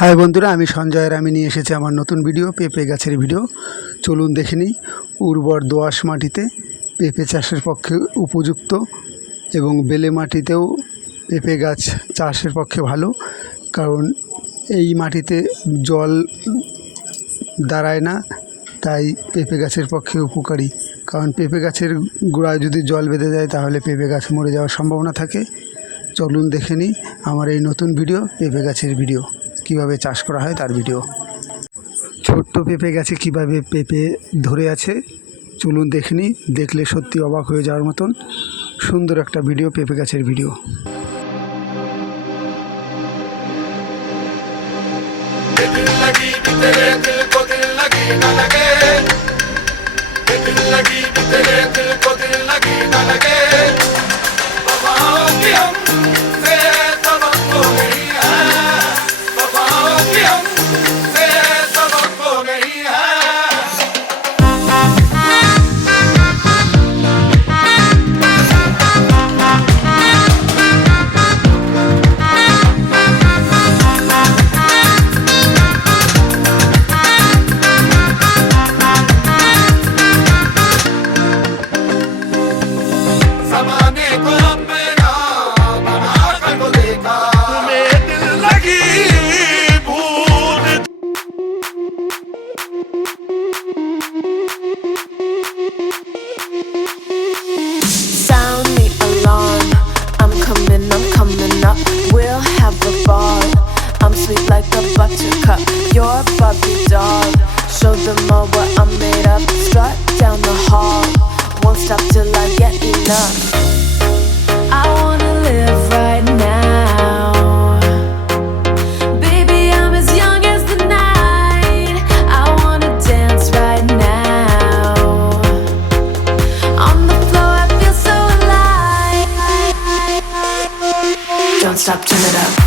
হাই বন্ধুরা, আমি সঞ্জয়। আমি নিয়ে এসেছি আমার নতুন ভিডিও, পেঁপে গাছের ভিডিও। চলুন দেখে নিই। উর্বর দোআঁশ মাটিতে পেঁপে চাষের পক্ষে উপযুক্ত এবং বেলে মাটিতেও পেঁপে গাছ চাষের পক্ষে ভালো, কারণ এই মাটিতে জল দাঁড়ায় না, তাই পেঁপে গাছের পক্ষে উপকারী। কারণ পেঁপে গাছের গোড়ায় যদি জল বেঁধে যায় তাহলে পেঁপে গাছ মরে যাওয়ার সম্ভাবনা থাকে। চলুন দেখে নিই আমার এই নতুন ভিডিও, পেঁপে গাছের ভিডিও, কিভাবে চাষ করা হয় তার ভিডিও। ছোট্ট পেঁপে গাছে কিভাবে পেঁপে ধরে আছে চলুন দেখে নিই। দেখলে সত্যি অবাক হয়ে যাওয়ার মতন সুন্দর একটা ভিডিও, পেঁপে গাছের video. Sweet like a buttercup, you're a Barbie doll. Show them all what I'm made of. Strut down the hall, won't stop till I get enough. I wanna live right now. Baby, I'm as young as the night. I wanna dance right now. On the floor, I feel so alive. Don't stop, turn it up.